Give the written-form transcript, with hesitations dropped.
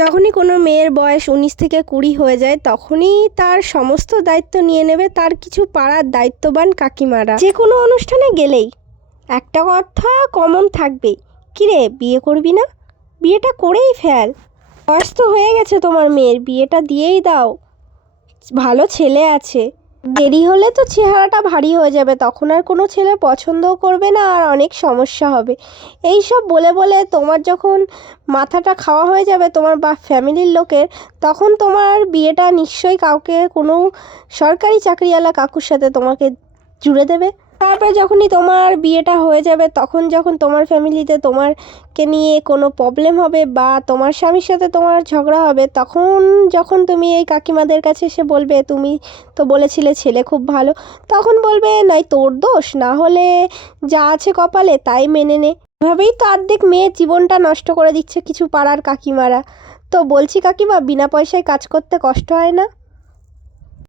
যখনই কোনো মেয়ের বয়স 19 থেকে 20 হয়ে যায় তখনই তার সমস্ত দায়িত্ব নিয়ে নেবে তার কিছু পাড়ার দায়িত্ববান কাকিমারা। যে কোনো অনুষ্ঠানে গেলেই একটা কথা কমন থাকবেই, কিরে বিয়ে করবি না? বিয়েটা করেই ফেল, বয়স তো হয়ে গেছে তোমার মেয়ের, বিয়েটা দিয়েই দাও, ভালো ছেলে আছে। দেরি হলে তো চেহারাটা ভারী হয়ে যাবে, তখন আর কোনো ছেলে পছন্দও করবে না, আর অনেক সমস্যা হবে। এই সব বলে বলে তোমার যখন মাথাটা খাওয়া হয়ে যাবে তোমার বা ফ্যামিলির লোকের, তখন তোমার বিয়েটা নিশ্চয়ই কাউকে কোনো সরকারি চাকরিওয়ালা কাকুর সাথে তোমাকে জুড়ে দেবে। তারপর যখনই তোমার বিয়েটা হয়ে যাবে তখন যখন তোমার ফ্যামিলিতে তোমারকে নিয়ে কোনো প্রবলেম হবে বা তোমার স্বামীর সাথে তোমার ঝগড়া হবে, তখন যখন তুমি এই কাকিমাদের কাছে এসে বলবে তুমি তো বলেছিলে ছেলে খুব ভালো, তখন বলবে নয় তোর দোষ, না হলে যা আছে কপালে তাই মেনে নে। এভাবেই তো অর্ধেক মেয়ের জীবনটা নষ্ট করে দিচ্ছে কিছু পাড়ার কাকিমারা। তো বলছি কাকিমা, বিনা পয়সায় কাজ করতে কষ্ট হয় না?